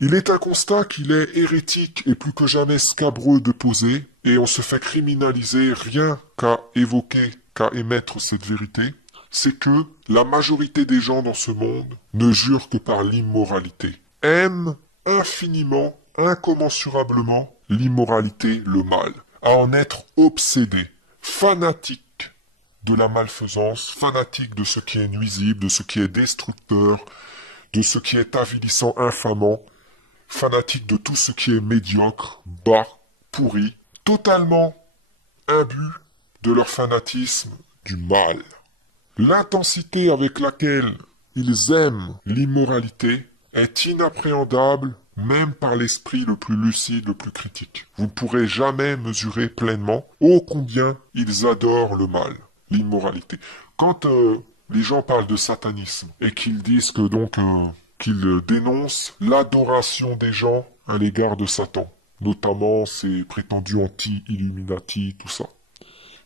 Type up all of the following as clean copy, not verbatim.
Il est un constat qu'il est hérétique et plus que jamais scabreux de poser, et on se fait criminaliser rien qu'à évoquer, qu'à émettre cette vérité, c'est que la majorité des gens dans ce monde ne jurent que par l'immoralité, aiment infiniment, incommensurablement l'immoralité, le mal, à en être obsédés, fanatiques de la malfaisance, fanatiques de ce qui est nuisible, de ce qui est destructeur, de ce qui est avilissant, infamant, fanatiques de tout ce qui est médiocre, bas, pourri, totalement imbus de leur fanatisme du mal. L'intensité avec laquelle ils aiment l'immoralité est inappréhendable même par l'esprit le plus lucide, le plus critique. Vous ne pourrez jamais mesurer pleinement ô combien ils adorent le mal, l'immoralité. Quand les gens parlent de satanisme et qu'ils disent que qu'ils dénoncent l'adoration des gens à l'égard de Satan, notamment ces prétendus anti-Illuminati, tout ça.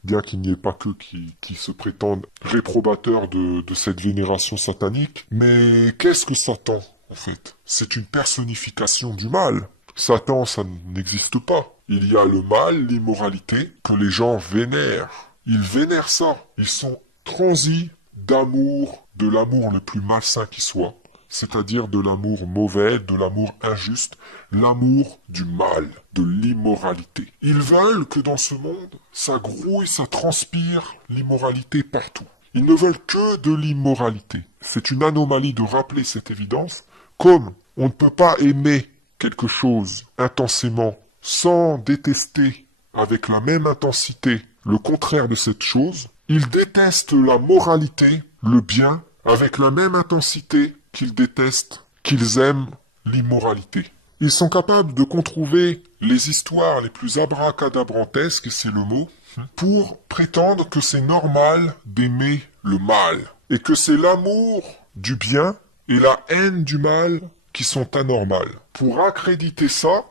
Bien qu'il n'y ait pas qu'eux qui se prétendent réprobateurs de cette vénération satanique. Mais qu'est-ce que Satan, en fait? C'est une personnification du mal. Satan, ça n'existe pas. Il y a le mal, l'immoralité, que les gens vénèrent. Ils vénèrent ça. Ils sont transis d'amour, de l'amour le plus malsain qui soit, c'est-à-dire de l'amour mauvais, de l'amour injuste, l'amour du mal, de l'immoralité. Ils veulent que dans ce monde, ça grouille, ça transpire l'immoralité partout. Ils ne veulent que de l'immoralité. C'est une anomalie de rappeler cette évidence, comme on ne peut pas aimer quelque chose intensément sans détester avec la même intensité le contraire de cette chose. Ils détestent la moralité, le bien, avec la même intensité qu'ils détestent, qu'ils aiment l'immoralité. Ils sont capables de controuver les histoires les plus abracadabrantesques, c'est le mot, pour prétendre que c'est normal d'aimer le mal, et que c'est l'amour du bien et la haine du mal qui sont anormales. Pour accréditer ça,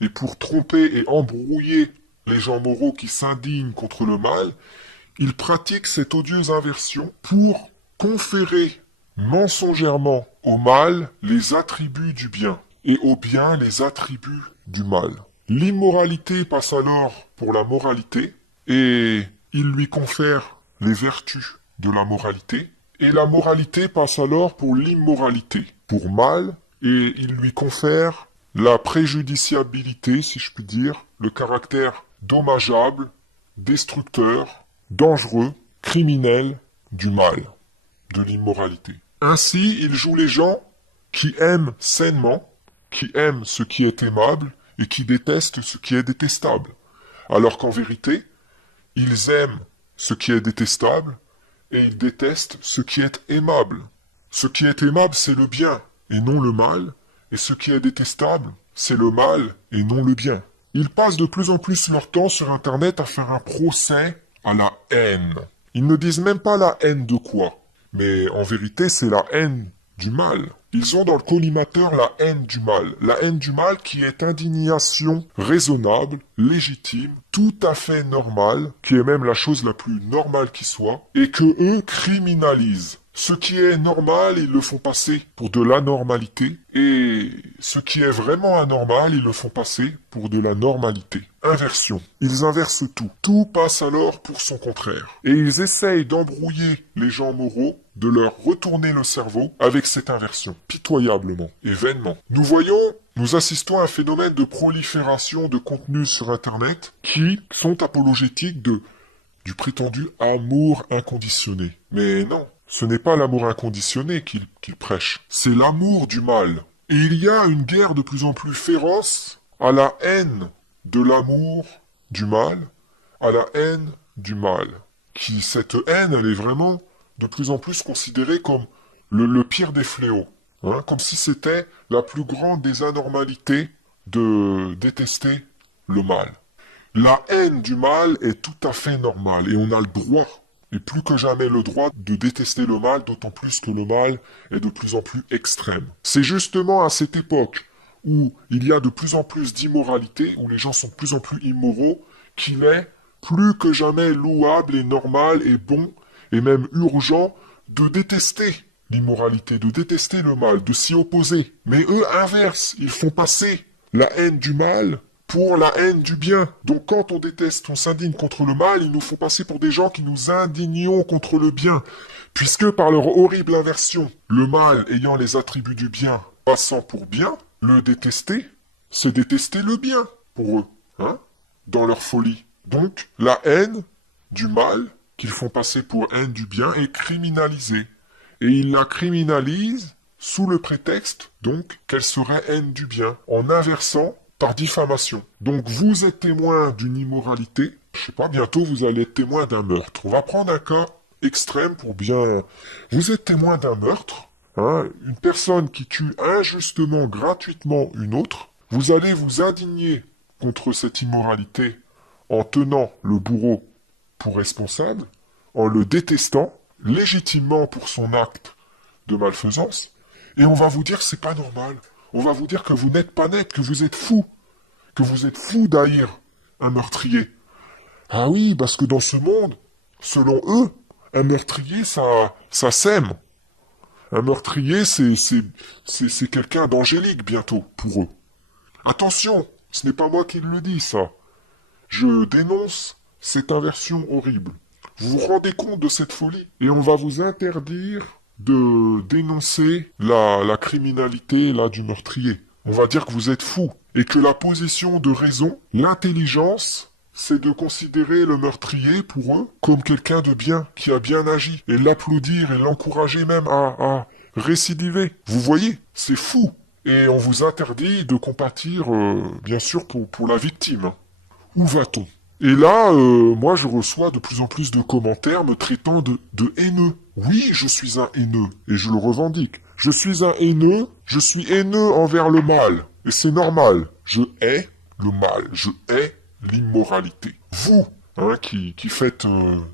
et pour tromper et embrouiller les gens moraux qui s'indignent contre le mal, ils pratiquent cette odieuse inversion pour conférer mensongèrement au mal les attributs du bien et au bien les attributs du mal. L'immoralité passe alors pour la moralité et il lui confère les vertus de la moralité et la moralité passe alors pour l'immoralité, pour mal, et il lui confère la préjudiciabilité, si je puis dire, le caractère dommageable, destructeur, dangereux, criminel du mal, de l'immoralité. Ainsi, il joue les gens qui aiment sainement, qui aiment ce qui est aimable et qui détestent ce qui est détestable. Alors qu'en vérité, ils aiment ce qui est détestable et ils détestent ce qui est aimable. Ce qui est aimable, c'est le bien et non le mal, et ce qui est détestable, c'est le mal et non le bien. Ils passent de plus en plus leur temps sur Internet à faire un procès à la haine. Ils ne disent même pas la haine de quoi, mais en vérité c'est la haine du mal. Ils ont dans le collimateur la haine du mal qui est indignation raisonnable, légitime, tout à fait normale, qui est même la chose la plus normale qui soit, et que eux criminalisent. Ce qui est normal, ils le font passer pour de l'anormalité, et ce qui est vraiment anormal, ils le font passer pour de la normalité. Inversion. Ils inversent tout. Tout passe alors pour son contraire. Et ils essayent d'embrouiller les gens moraux, de leur retourner le cerveau avec cette inversion, pitoyablement et vainement. Nous assistons à un phénomène de prolifération de contenus sur Internet qui sont apologétiques du prétendu amour inconditionné. Mais non. Ce n'est pas l'amour inconditionné qu'il prêche, c'est l'amour du mal. Et il y a une guerre de plus en plus féroce à la haine de l'amour du mal, à la haine du mal. Cette haine, elle est vraiment de plus en plus considérée comme le pire des fléaux. Comme si c'était la plus grande des anormalités de détester le mal. La haine du mal est tout à fait normale et on a le droit. Et plus que jamais le droit de détester le mal, d'autant plus que le mal est de plus en plus extrême. C'est justement à cette époque où il y a de plus en plus d'immoralité, où les gens sont de plus en plus immoraux, qu'il est plus que jamais louable et normal et bon, et même urgent, de détester l'immoralité, de détester le mal, de s'y opposer. Mais eux, inverse, ils font passer la haine du mal pour la haine du bien. Donc quand on déteste, on s'indigne contre le mal, ils nous font passer pour des gens qui nous indignons contre le bien. Puisque par leur horrible inversion, le mal ayant les attributs du bien passant pour bien, le détester, c'est détester le bien pour eux, hein, dans leur folie. Donc la haine du mal qu'ils font passer pour haine du bien est criminalisée. Et ils la criminalisent sous le prétexte, donc, qu'elle serait haine du bien, en inversant par diffamation. Donc vous êtes témoin d'une immoralité, je sais pas, bientôt vous allez être témoin d'un meurtre. On va prendre un cas extrême pour bien... Vous êtes témoin d'un meurtre, hein, une personne qui tue injustement, gratuitement une autre, vous allez vous indigner contre cette immoralité en tenant le bourreau pour responsable, en le détestant, légitimement pour son acte de malfaisance, et on va vous dire c'est pas normal. On va vous dire que vous n'êtes pas net, que vous êtes fou d'haïr un meurtrier. Ah oui, parce que dans ce monde, selon eux, un meurtrier, ça s'aime. Un meurtrier, c'est quelqu'un d'angélique bientôt, pour eux. Attention, ce n'est pas moi qui le dis, ça. Je dénonce cette inversion horrible. Vous vous rendez compte de cette folie? Et on va vous interdire de dénoncer la criminalité là du meurtrier. On va dire que vous êtes fou et que la position de raison, l'intelligence, c'est de considérer le meurtrier pour eux comme quelqu'un de bien, qui a bien agi, et l'applaudir et l'encourager même à récidiver. Vous voyez, c'est fou. Et on vous interdit de compatir, bien sûr, pour la victime. Où va-t-on? Et là, moi, je reçois de plus en plus de commentaires me traitant de haineux. Oui, je suis un haineux, et je le revendique. Je suis un haineux, je suis haineux envers le mal. Et c'est normal. Je hais le mal, je hais l'immoralité. Vous, hein, qui faites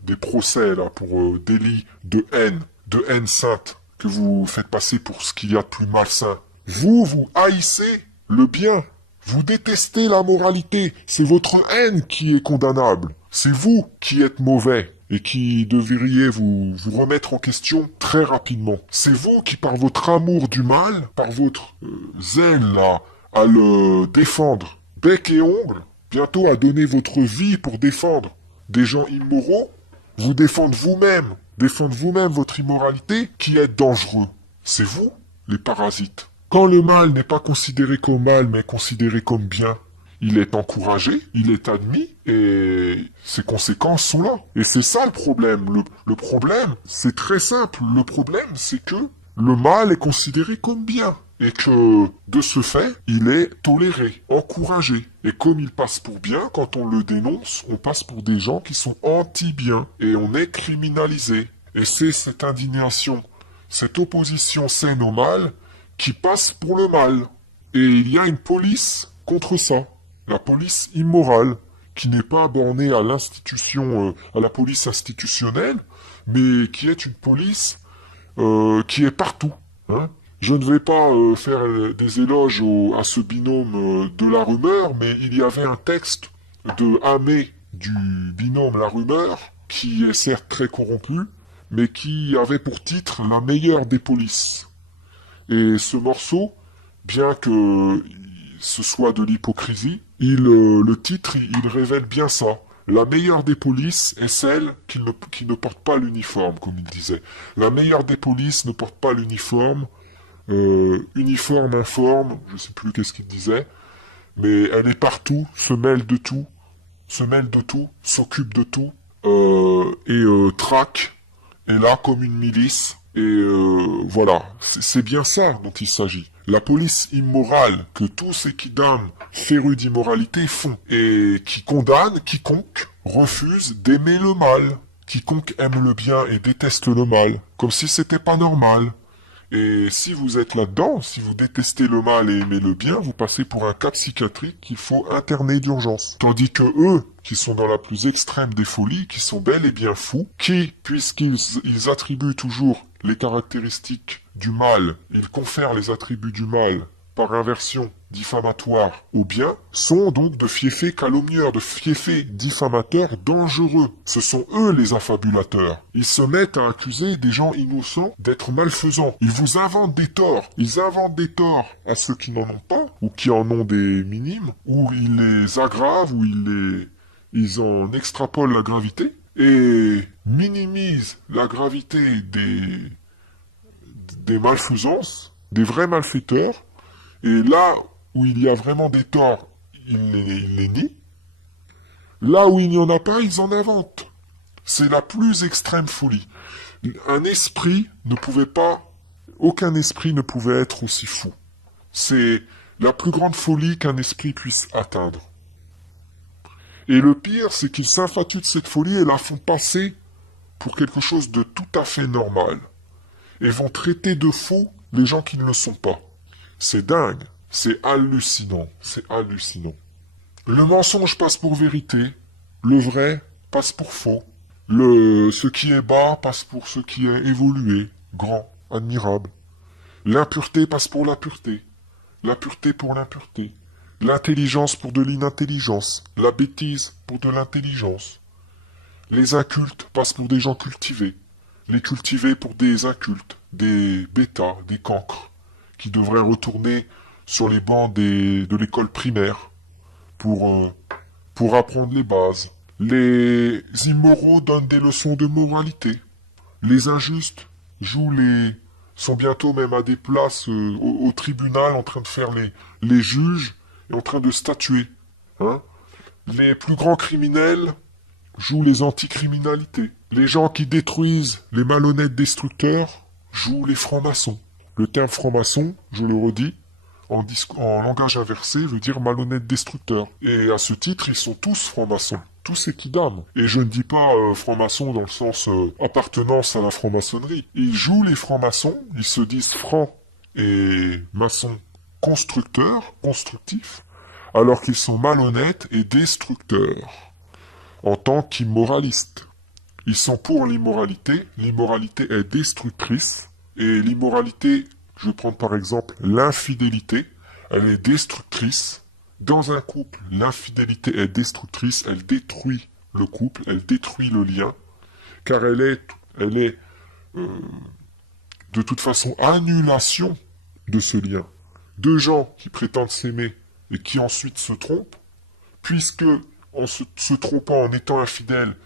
des procès là pour délit de haine sainte, que vous faites passer pour ce qu'il y a de plus malsain. Vous haïssez le bien. Vous détestez la moralité, c'est votre haine qui est condamnable. C'est vous qui êtes mauvais et qui devriez vous remettre en question très rapidement. C'est vous qui, par votre amour du mal, par votre zèle là, à le défendre, bec et ongle, bientôt à donner votre vie pour défendre des gens immoraux, vous défendre vous-même votre immoralité qui est dangereux. C'est vous, les parasites. Quand le mal n'est pas considéré comme mal, mais considéré comme bien, il est encouragé, il est admis, et ses conséquences sont là. Et c'est ça le problème. Le problème, c'est très simple. Le problème, c'est que le mal est considéré comme bien. Et que, de ce fait, il est toléré, encouragé. Et comme il passe pour bien, quand on le dénonce, on passe pour des gens qui sont anti-bien. Et on est criminalisé. Et c'est cette indignation, cette opposition saine au mal, qui passe pour le mal. Et il y a une police contre ça. La police immorale, qui n'est pas bornée à l'institution, à la police institutionnelle, mais qui est une police qui est partout. Hein. Je ne vais pas faire des éloges à ce binôme de la rumeur, mais il y avait un texte de Hamé du binôme La Rumeur, qui est certes très corrompu, mais qui avait pour titre La meilleure des polices. Et ce morceau, bien que ce soit de l'hypocrisie, le titre, il révèle bien ça. La meilleure des polices est celle qui ne porte pas l'uniforme, comme il disait. La meilleure des polices ne porte pas l'uniforme, uniforme, informe, je sais plus qu'est-ce qu'il disait, mais elle est partout, se mêle de tout, s'occupe de tout, et traque, est là comme une milice. Et voilà, c'est bien ça dont il s'agit. La police immorale que tous ces kidams férus d'immoralité font, et qui condamne quiconque refuse d'aimer le mal. Quiconque aime le bien et déteste le mal, comme si c'était pas normal. Et si vous êtes là-dedans, si vous détestez le mal et aimez le bien, vous passez pour un cas psychiatrique qu'il faut interner d'urgence. Tandis que eux, qui sont dans la plus extrême des folies, qui sont bel et bien fous, qui, puisqu'ils attribuent toujours les caractéristiques du mal, ils confèrent les attributs du mal par inversion diffamatoire au bien, sont donc de fiefés calomnieurs, de fiefés diffamateurs dangereux. Ce sont eux les affabulateurs. Ils se mettent à accuser des gens innocents d'être malfaisants. Ils vous inventent des torts. Ils inventent des torts à ceux qui n'en ont pas, ou qui en ont des minimes, ou ils les aggravent, ou ils en extrapolent la gravité, et minimisent la gravité des malfaisances, des vrais malfaiteurs, et là où il y a vraiment des torts, ils les nient. Là où il n'y en a pas, ils en inventent. C'est la plus extrême folie. Un esprit ne pouvait pas, aucun esprit ne pouvait être aussi fou. C'est la plus grande folie qu'un esprit puisse atteindre. Et le pire, c'est qu'ils s'infatuent de cette folie et la font passer pour quelque chose de tout à fait normal. Et vont traiter de faux les gens qui ne le sont pas. C'est dingue. C'est hallucinant. C'est hallucinant. Le mensonge passe pour vérité. Le vrai passe pour faux. Ce qui est bas passe pour ce qui est évolué, grand, admirable. L'impureté passe pour la pureté. La pureté pour l'impureté. L'intelligence pour de l'inintelligence. La bêtise pour de l'intelligence. Les incultes passent pour des gens cultivés. Les cultivés pour des incultes, des bêtas, des cancres, qui devraient retourner sur les bancs de l'école primaire pour apprendre les bases. Les immoraux donnent des leçons de moralité. Les injustes sont bientôt même à des places au tribunal en train de faire les juges et en train de statuer. Hein? Les plus grands criminels jouent les anticriminalités. Les gens qui détruisent les malhonnêtes destructeurs jouent les francs-maçons. Le terme franc-maçon, je le redis, en langage inversé, veut dire malhonnête destructeur. Et à ce titre, ils sont tous francs-maçons. Tous équidamment. Et je ne dis pas franc-maçon dans le sens appartenance à la franc-maçonnerie. Ils jouent les francs-maçons, ils se disent francs et maçons constructeurs, constructifs, alors qu'ils sont malhonnêtes et destructeurs, en tant qu'immoralistes. Ils sont pour l'immoralité est destructrice, et l'immoralité, je vais prendre par exemple l'infidélité, elle est destructrice. Dans un couple, l'infidélité est destructrice, elle détruit le couple, elle détruit le lien, car elle est de toute façon annulation de ce lien. Deux gens qui prétendent s'aimer et qui ensuite se trompent, puisque en se trompant, en étant infidèles,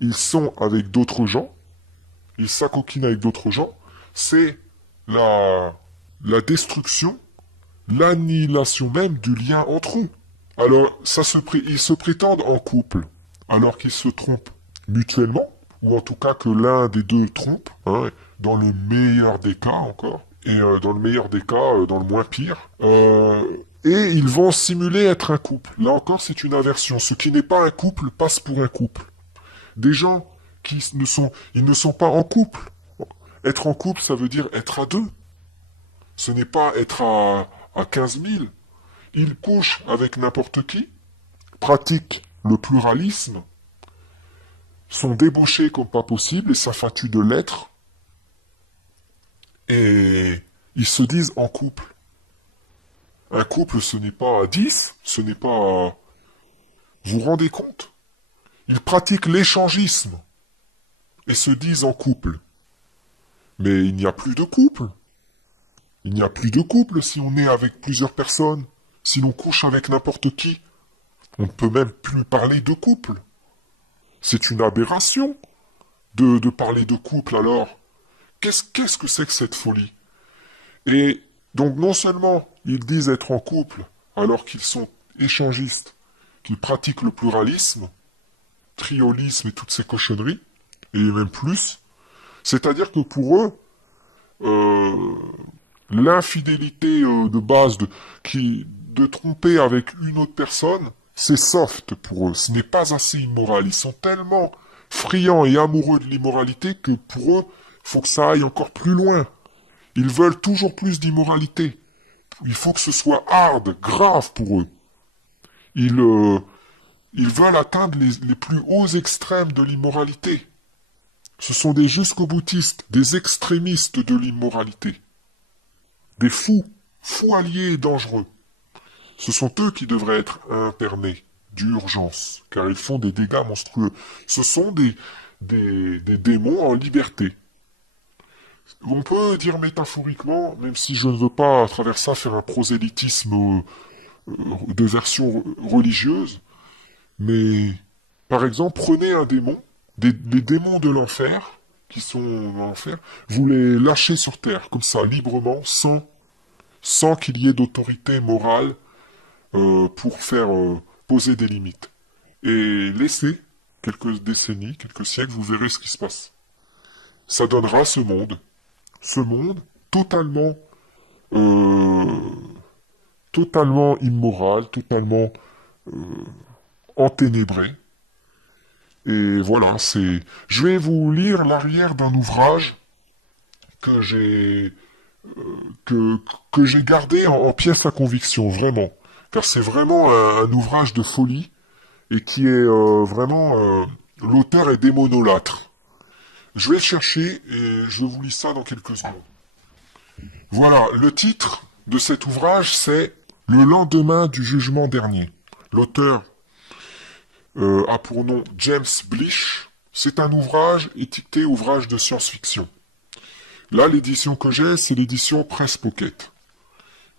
ils sont avec d'autres gens, ils s'acoquinent avec d'autres gens, c'est la destruction, l'annihilation même du lien entre eux. Alors, ils se prétendent en couple, alors qu'ils se trompent mutuellement, ou en tout cas que l'un des deux trompe, hein, dans le meilleur des cas encore, et dans le meilleur des cas, dans le moins pire. Et ils vont simuler être un couple. Là encore, c'est une aversion. Ce qui n'est pas un couple passe pour un couple. Des gens ils ne sont pas en couple. Être en couple, ça veut dire être à deux. Ce n'est pas être à 15 000. Ils couchent avec n'importe qui, pratiquent le pluralisme, sont débauchés comme pas possible et s'affatuent de l'être, et ils se disent en couple. Un couple, ce n'est pas à 10, ce n'est pas à... Vous vous rendez compte? Ils pratiquent l'échangisme et se disent en couple. Mais il n'y a plus de couple. Il n'y a plus de couple si on est avec plusieurs personnes. Si l'on couche avec n'importe qui, on ne peut même plus parler de couple. C'est une aberration de parler de couple alors. Qu'est-ce que c'est que cette folie? Et donc non seulement ils disent être en couple alors qu'ils sont échangistes, qu'ils pratiquent le pluralisme, triolisme et toutes ces cochonneries, et même plus, c'est-à-dire que pour eux, l'infidélité de base de tromper avec une autre personne, c'est soft pour eux. Ce n'est pas assez immoral. Ils sont tellement friands et amoureux de l'immoralité que pour eux, faut que ça aille encore plus loin. Ils veulent toujours plus d'immoralité. Il faut que ce soit hard, grave pour eux. Ils veulent atteindre les plus hauts extrêmes de l'immoralité. Ce sont des jusqu'au-boutistes, des extrémistes de l'immoralité. Des fous, fous alliés et dangereux. Ce sont eux qui devraient être internés d'urgence, car ils font des dégâts monstrueux. Ce sont des démons en liberté. On peut dire métaphoriquement, même si je ne veux pas à travers ça faire un prosélytisme de version religieuse, mais par exemple, prenez un démon, les démons de l'enfer, qui sont dans l'enfer, vous les lâchez sur terre, comme ça, librement, sans qu'il y ait d'autorité morale pour faire poser des limites. Et laissez quelques décennies, quelques siècles, vous verrez ce qui se passe. Ça donnera ce monde totalement, euh, totalement immoral, totalement enténébré. Et voilà, c'est. Je vais vous lire l'arrière d'un ouvrage que j'ai que, que j'ai gardé en pièce à conviction, vraiment. Car c'est vraiment un ouvrage de folie et qui est vraiment l'auteur est démonolâtre. Je vais le chercher et je vous lis ça dans quelques secondes. Voilà, le titre de cet ouvrage c'est Le lendemain du jugement dernier. L'auteur a pour nom James Blish. C'est un ouvrage étiqueté ouvrage de science-fiction. Là, l'édition que j'ai, c'est l'édition Presse Pocket.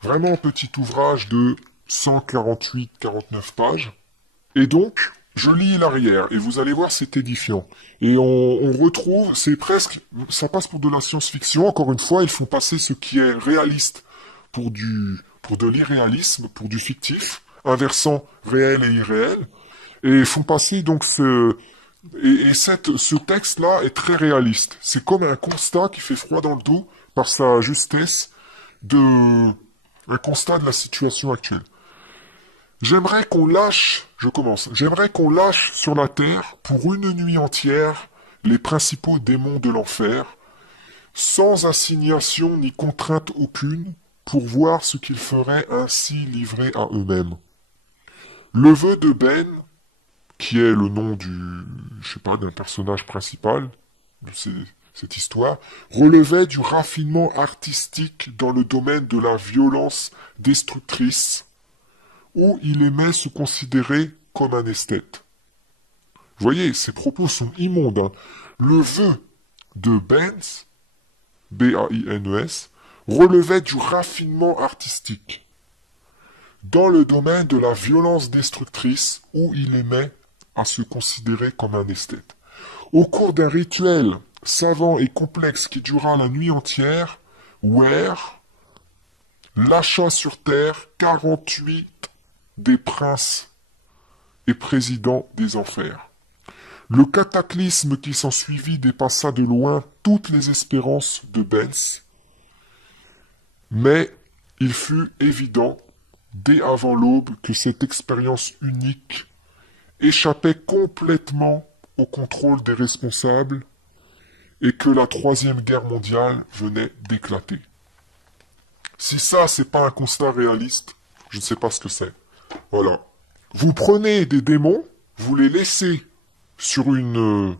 Vraiment petit ouvrage de 148-49 pages. Et donc, je lis l'arrière, et vous allez voir, c'est édifiant. Et on retrouve, c'est presque, ça passe pour de la science-fiction, encore une fois, ils font passer ce qui est réaliste pour de l'irréalisme, pour du fictif, inversant réel et irréel, et font passer donc ce texte-là est très réaliste. C'est comme un constat qui fait froid dans le dos par sa justesse un constat de la situation actuelle. J'aimerais qu'on lâche sur la terre, pour une nuit entière, les principaux démons de l'enfer, sans assignation ni contrainte aucune, pour voir ce qu'ils feraient ainsi livrés à eux-mêmes. Le vœu de Ben, qui est le nom d'un personnage principal de cette histoire, relevait du raffinement artistique dans le domaine de la violence destructrice, où il aimait se considérer comme un esthète. Vous voyez, ces propos sont immondes. Hein. Le vœu de Baines, B-A-I-N-E-S, relevait du raffinement artistique, dans le domaine de la violence destructrice, où il aimait à se considérer comme un esthète. Au cours d'un rituel savant et complexe qui dura la nuit entière, Ware lâcha sur terre 48 des princes et présidents des enfers. Le cataclysme qui s'ensuivit dépassa de loin toutes les espérances de Baines, mais il fut évident, dès avant l'aube, que cette expérience unique échappait complètement au contrôle des responsables et que la Troisième Guerre mondiale venait d'éclater. Si ça, c'est pas un constat réaliste, je ne sais pas ce que c'est. Voilà. Vous prenez des démons, vous les laissez sur une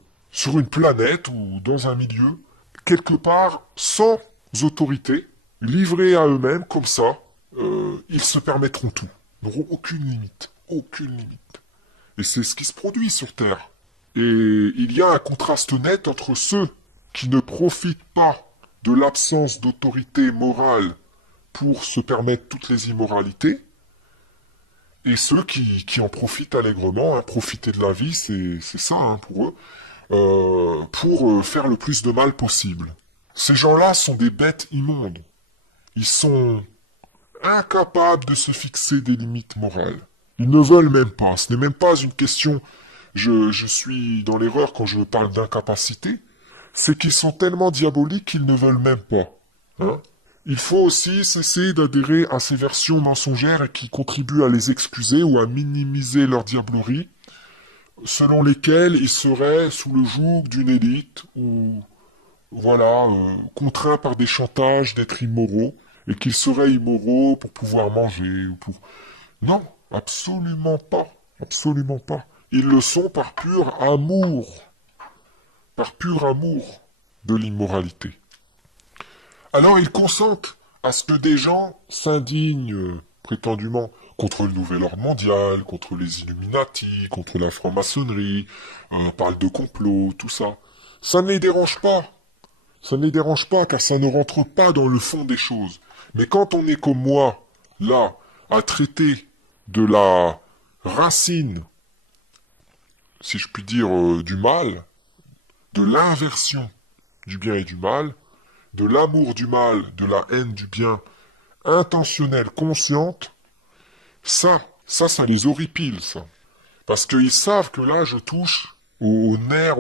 planète ou dans un milieu, quelque part, sans autorité, livrés à eux-mêmes, comme ça, ils se permettront tout. Ils n'auront aucune limite. Aucune limite. Et c'est ce qui se produit sur Terre. Et il y a un contraste net entre ceux qui ne profitent pas de l'absence d'autorité morale pour se permettre toutes les immoralités, et ceux qui en profitent allègrement. Hein. Profiter de la vie, c'est ça hein, pour eux, pour faire le plus de mal possible. Ces gens-là sont des bêtes immondes. Ils sont incapables de se fixer des limites morales. Ils ne veulent même pas. Ce n'est même pas une question. Je suis dans l'erreur quand je parle d'incapacité. C'est qu'ils sont tellement diaboliques qu'ils ne veulent même pas. Hein? Il faut aussi cesser d'adhérer à ces versions mensongères qui contribuent à les excuser ou à minimiser leur diablerie, selon lesquelles ils seraient sous le joug d'une élite ou, voilà, contraints par des chantages d'être immoraux, et qu'ils seraient immoraux pour pouvoir manger ou pour... Non, absolument pas, absolument pas. Ils le sont par pur amour de l'immoralité. Alors ils consentent à ce que des gens s'indignent, prétendument, contre le nouvel ordre mondial, contre les Illuminati, contre la franc-maçonnerie, parle de complot, tout ça. Ça ne les dérange pas. Ça ne les dérange pas car ça ne rentre pas dans le fond des choses. Mais quand on est comme moi, là, à traiter de la racine, si je puis dire, du mal, de l'inversion du bien et du mal, de l'amour du mal, de la haine du bien, intentionnelle, consciente, ça les horripile, ça. Parce qu'ils savent que là, je touche au nerf,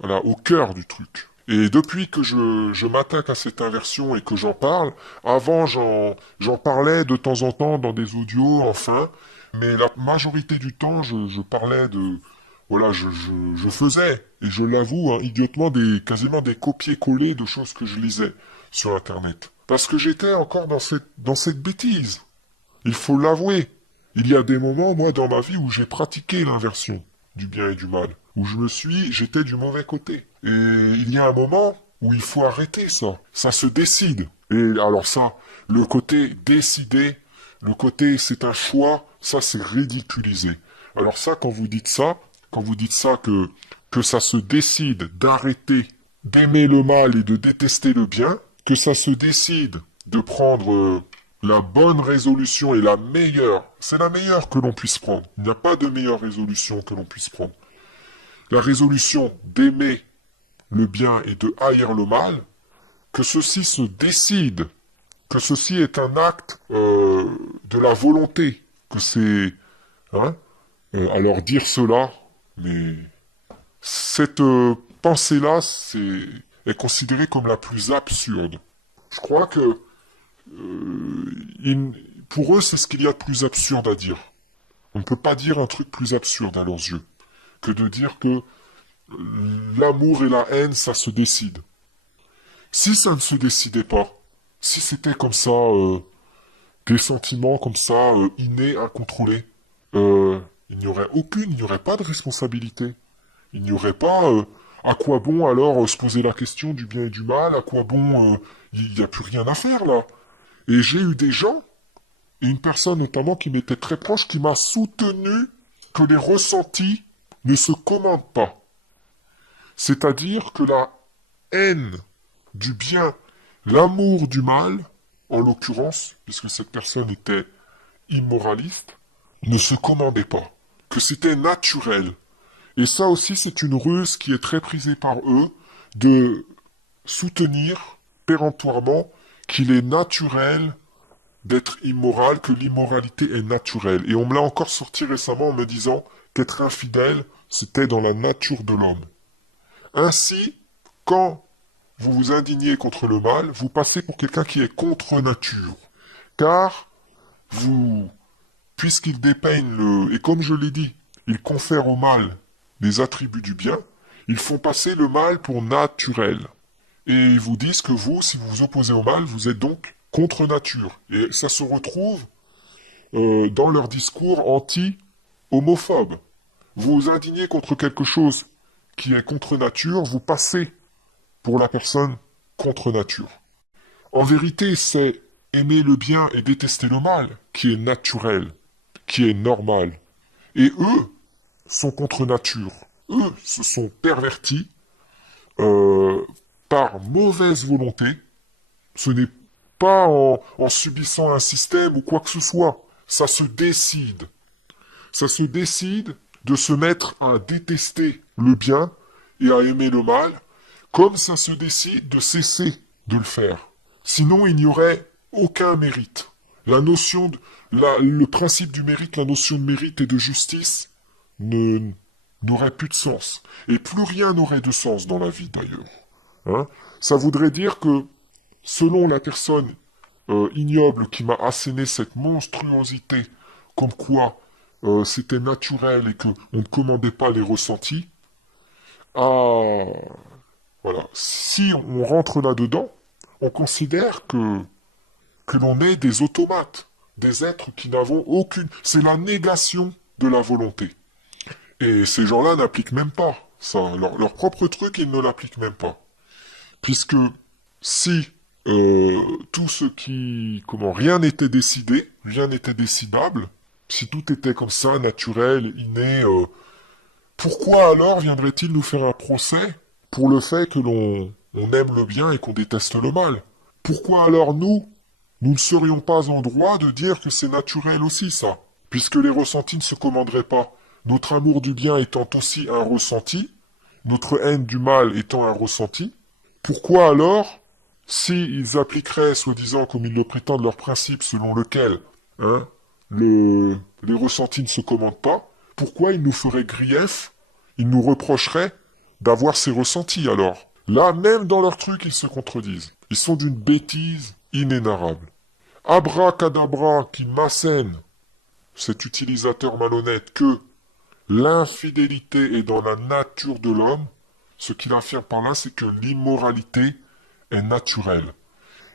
voilà, au cœur du truc. Et depuis que je m'attaque à cette inversion et que j'en parle, avant j'en parlais de temps en temps dans des audios, enfin, mais la majorité du temps je parlais de, voilà, je faisais, et je l'avoue, hein, idiotement, quasiment des copier-coller de choses que je lisais sur Internet. Parce que j'étais encore dans cette bêtise. Il faut l'avouer. Il y a des moments, moi, dans ma vie où j'ai pratiqué l'inversion du bien et du mal. Où j'étais du mauvais côté. Et il y a un moment où il faut arrêter ça. Ça se décide. Et alors ça, le côté décider, le côté c'est un choix, ça c'est ridiculisé. Alors ça, quand vous dites ça que ça se décide d'arrêter d'aimer le mal et de détester le bien, que ça se décide de prendre la bonne résolution et la meilleure, c'est la meilleure que l'on puisse prendre. Il n'y a pas de meilleure résolution que l'on puisse prendre. La résolution d'aimer le bien et de haïr le mal, que ceci se décide, que ceci est un acte de la volonté, que c'est... Hein, alors dire cela, mais cette pensée-là est considérée comme la plus absurde. Je crois que pour eux, c'est ce qu'il y a de plus absurde à dire. On ne peut pas dire un truc plus absurde à leurs yeux que de dire que l'amour et la haine, ça se décide. Si ça ne se décidait pas, si c'était comme ça, des sentiments comme ça, innés, incontrôlés, il n'y aurait pas de responsabilité. Il n'y aurait pas, à quoi bon alors se poser la question du bien et du mal, à quoi bon, il n'y a plus rien à faire là. Et j'ai eu des gens, et une personne notamment qui m'était très proche, qui m'a soutenu que les ressentis ne se commandent pas. C'est-à-dire que la haine du bien, l'amour du mal, en l'occurrence, puisque cette personne était immoraliste, ne se commandait pas. Que c'était naturel. Et ça aussi, c'est une ruse qui est très prisée par eux, de soutenir péremptoirement qu'il est naturel d'être immoral, que l'immoralité est naturelle. Et on me l'a encore sorti récemment en me disant qu'être infidèle, c'était dans la nature de l'homme. Ainsi, quand vous vous indignez contre le mal, vous passez pour quelqu'un qui est contre nature. Car puisqu'il dépeigne et comme je l'ai dit, il confère au mal les attributs du bien, ils font passer le mal pour naturel. Et ils vous disent que vous, si vous vous opposez au mal, vous êtes donc contre nature. Et ça se retrouve dans leur discours anti-homophobe. Vous vous indignez contre quelque chose qui est contre nature, vous passez pour la personne contre nature. En vérité, c'est aimer le bien et détester le mal qui est naturel, qui est normal. Et eux sont contre nature. Eux se sont pervertis par mauvaise volonté. Ce n'est pas en subissant un système ou quoi que ce soit. Ça se décide. Ça se décide de se mettre à détester le bien et à aimer le mal, comme ça se décide de cesser de le faire. Sinon, il n'y aurait aucun mérite. Le principe du mérite, la notion de mérite et de justice n'aurait plus de sens. Et plus rien n'aurait de sens dans la vie, d'ailleurs. Hein? Ça voudrait dire que, selon la personne ignoble qui m'a asséné cette monstruosité, comme quoi c'était naturel et qu'on ne commandait pas les ressentis, voilà. Si on rentre là-dedans, on considère que l'on est des automates, des êtres qui n'avons aucune... C'est la négation de la volonté. Et ces gens-là n'appliquent même pas ça. Leur propre truc, ils ne l'appliquent même pas. Puisque si tout ce qui, comment, rien n'était décidé, rien n'était décidable. Si tout était comme ça, naturel, inné, pourquoi alors viendrait-il nous faire un procès pour le fait que on aime le bien et qu'on déteste le mal? Pourquoi alors nous ne serions pas en droit de dire que c'est naturel aussi ça, puisque les ressentis ne se commanderaient pas, notre amour du bien étant aussi un ressenti, notre haine du mal étant un ressenti, pourquoi alors, s'ils appliqueraient, soi-disant, comme ils le prétendent, leur principe selon lequel, hein, les ressentis ne se commandent pas, pourquoi ils nous feraient grief, ils nous reprocheraient d'avoir ces ressentis alors? Là, même dans leurs trucs, ils se contredisent. Ils sont d'une bêtise inénarrable. Abracadabra qui m'assène, cet utilisateur malhonnête, que l'infidélité est dans la nature de l'homme, ce qu'il affirme par là, c'est que l'immoralité est naturelle.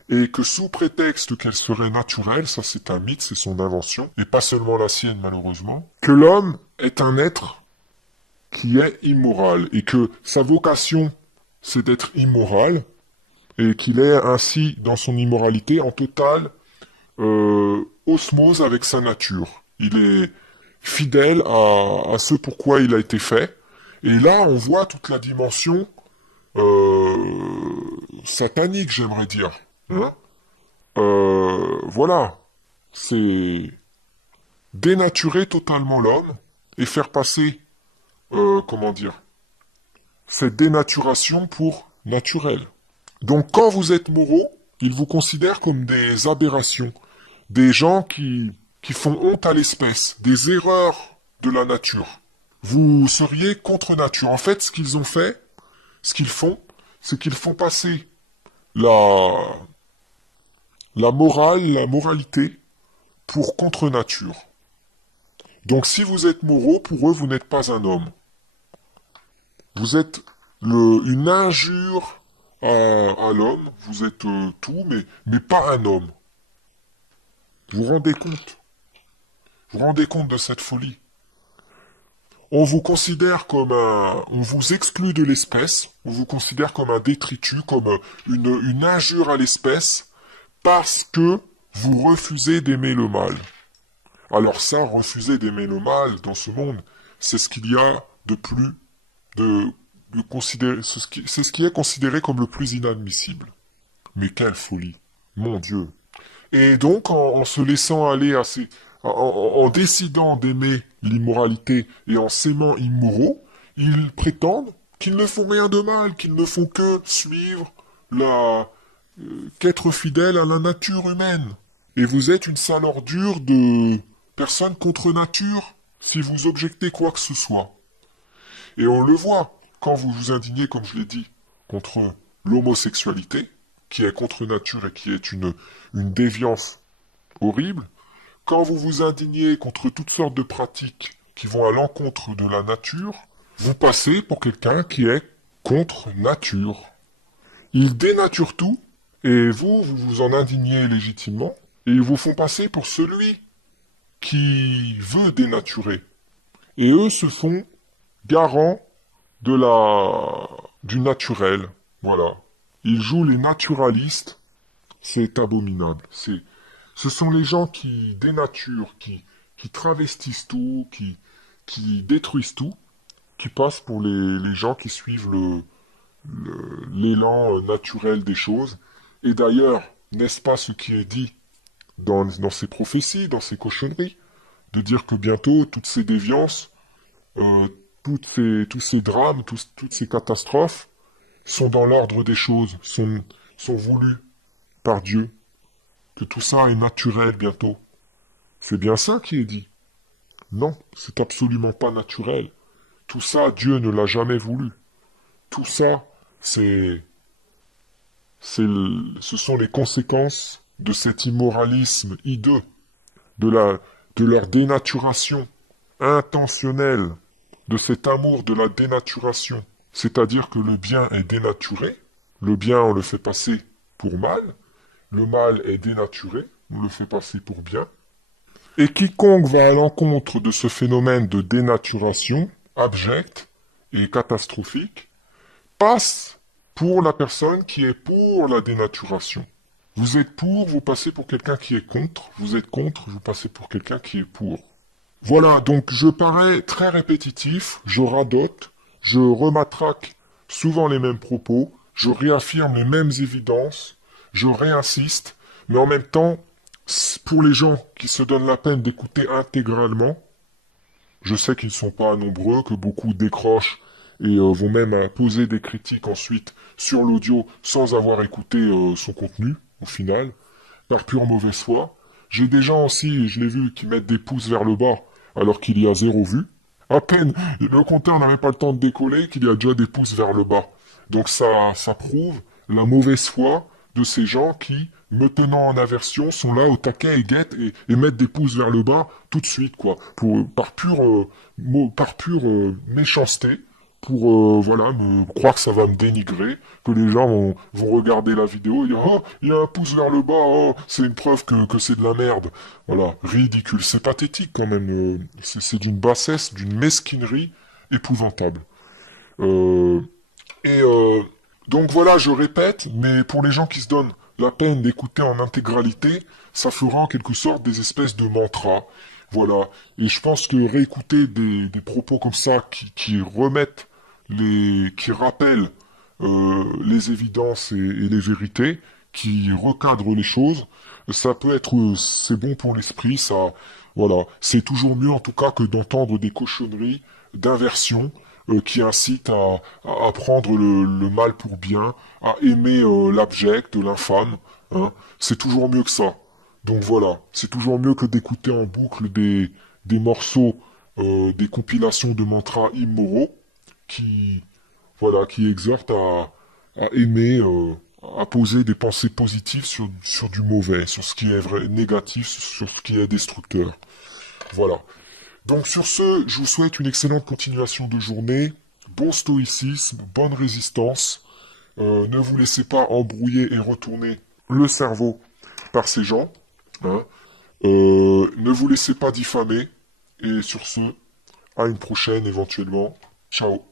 Et que sous prétexte qu'elle serait naturelle, ça c'est un mythe, c'est son invention, et pas seulement la sienne malheureusement, que l'homme est un être qui est immoral, et que sa vocation c'est d'être immoral, et qu'il est ainsi dans son immoralité en totale osmose avec sa nature. Il est fidèle à ce pourquoi il a été fait. Et là, on voit toute la dimension satanique, j'aimerais dire. Hein voilà. C'est dénaturer totalement l'homme et faire passer, comment dire, cette dénaturation pour naturelle. Donc quand vous êtes moraux, ils vous considèrent comme des aberrations, des gens qui font honte à l'espèce, des erreurs de la nature. Vous seriez contre nature. En fait, ce qu'ils ont fait, ce qu'ils font, c'est qu'ils font passer la, la morale, la moralité, pour contre nature. Donc si vous êtes moraux, pour eux, vous n'êtes pas un homme. Vous êtes une injure à l'homme, vous êtes tout, mais pas un homme. Vous vous rendez compte? Vous vous rendez compte de cette folie? On vous considère comme on vous exclut de l'espèce, on vous considère comme un détritus, comme une injure à l'espèce, parce que vous refusez d'aimer le mal. Alors ça, refuser d'aimer le mal dans ce monde, c'est ce qu'il y a de plus, de considérer, c'est ce qui est considéré comme le plus inadmissible. Mais quelle folie, mon Dieu. Et donc, en se laissant aller à ces, en décidant d'aimer l'immoralité et en s'aimant immoraux, ils prétendent qu'ils ne font rien de mal, qu'ils ne font que suivre qu'être fidèles à la nature humaine. Et vous êtes une sale ordure de personnes contre nature si vous objectez quoi que ce soit. Et on le voit quand vous vous indignez, comme je l'ai dit, contre l'homosexualité, qui est contre nature et qui est une déviance horrible, quand vous vous indignez contre toutes sortes de pratiques qui vont à l'encontre de la nature, vous passez pour quelqu'un qui est contre nature. Ils dénaturent tout, et vous vous en indignez légitimement, et ils vous font passer pour celui qui veut dénaturer. Et eux se font garants du naturel. Voilà. Ils jouent les naturalistes. C'est abominable. Ce sont les gens qui dénaturent, qui travestissent tout, qui détruisent tout, qui passent pour les gens qui suivent l'élan naturel des choses. Et d'ailleurs, n'est-ce pas ce qui est dit dans ces prophéties, dans ces cochonneries, de dire que bientôt, toutes ces déviances, tous ces drames, toutes ces catastrophes sont dans l'ordre des choses, sont voulus par Dieu, que tout ça est naturel bientôt. C'est bien ça qui est dit. Non, c'est absolument pas naturel. Tout ça, Dieu ne l'a jamais voulu. Tout ça, ce sont les conséquences de cet immoralisme hideux, de leur dénaturation intentionnelle, de cet amour de la dénaturation. C'est-à-dire que le bien est dénaturé, le bien on le fait passer pour mal, le mal est dénaturé, on le fait passer pour bien. Et quiconque va à l'encontre de ce phénomène de dénaturation, abjecte et catastrophique, passe pour la personne qui est pour la dénaturation. Vous êtes pour, vous passez pour quelqu'un qui est contre. Vous êtes contre, vous passez pour quelqu'un qui est pour. Voilà, donc je parais très répétitif, je radote, je rematraque souvent les mêmes propos, je réaffirme les mêmes évidences, je réinsiste, mais en même temps, pour les gens qui se donnent la peine d'écouter intégralement, je sais qu'ils ne sont pas nombreux, que beaucoup décrochent et vont même poser des critiques ensuite sur l'audio sans avoir écouté son contenu, au final, par pure mauvaise foi. J'ai des gens aussi, je l'ai vu, qui mettent des pouces vers le bas alors qu'il y a 0 vue. À peine le compteur n'avait pas le temps de décoller qu'il y a déjà des pouces vers le bas. Donc ça prouve la mauvaise foi de ces gens qui, me tenant en aversion, sont là au taquet et guettent et mettent des pouces vers le bas tout de suite, quoi, par pure méchanceté, pour voilà me croire que ça va me dénigrer, que les gens vont regarder la vidéo et dire oh il y a un pouce vers le bas, oh c'est une preuve que c'est de la merde. Voilà, ridicule, c'est pathétique quand même, c'est d'une bassesse, d'une mesquinerie épouvantable. Euh, et donc voilà, je répète, mais pour les gens qui se donnent la peine d'écouter en intégralité, ça fera en quelque sorte des espèces de mantras. Voilà. Et je pense que réécouter des propos comme ça qui remettent qui rappellent les évidences et les vérités, qui recadrent les choses, ça peut être, c'est bon pour l'esprit, ça, voilà. C'est toujours mieux en tout cas que d'entendre des cochonneries d'inversion qui incitent à prendre le mal pour bien, à aimer l'abject, l'infâme. Hein. C'est toujours mieux que ça. Donc voilà, c'est toujours mieux que d'écouter en boucle des morceaux, des compilations de mantras immoraux qui, voilà, qui exhortent à aimer, à poser des pensées positives sur du mauvais, sur ce qui est vrai, négatif, sur ce qui est destructeur. Voilà. Donc sur ce, je vous souhaite une excellente continuation de journée, bon stoïcisme, bonne résistance. Ne vous laissez pas embrouiller et retourner le cerveau par ces gens. Hein. Ne vous laissez pas diffamer. Et sur ce, à une prochaine éventuellement. Ciao.